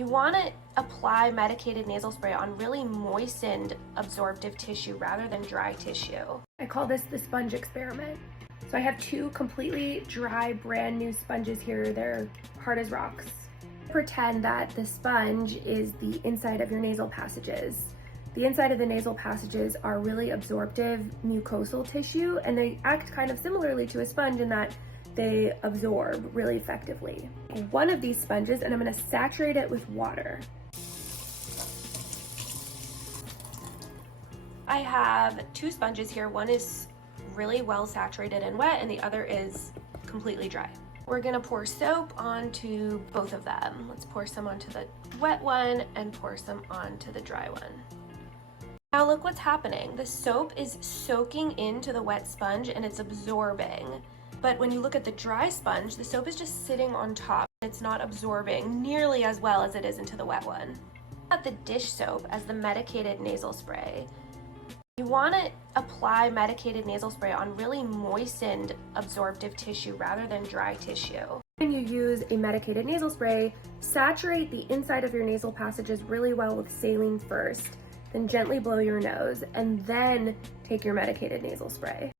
You want to apply medicated nasal spray on really moistened absorptive tissue rather than dry tissue. I call this the sponge experiment. So I have two completely dry, brand new sponges here. They're hard as rocks. Pretend that the sponge is the inside of your nasal passages. The inside of the nasal passages are really absorptive mucosal tissue, and they act kind of similarly to a sponge in that they absorb really effectively. One of these sponges, and I'm going to saturate it with water. I have two sponges here. One is really well saturated and wet, and the other is completely dry. We're going to pour soap onto both of them. Let's pour some onto the wet one and pour some onto the dry one. Now look what's happening. The soap is soaking into the wet sponge and it's absorbing. But when you look at the dry sponge, the soap is just sitting on top. It's not absorbing nearly as well as it is into the wet one. At the dish soap as the medicated nasal spray. You want to apply medicated nasal spray on really moistened absorptive tissue rather than dry tissue. When you use a medicated nasal spray, saturate the inside of your nasal passages really well with saline first, then gently blow your nose, and then take your medicated nasal spray.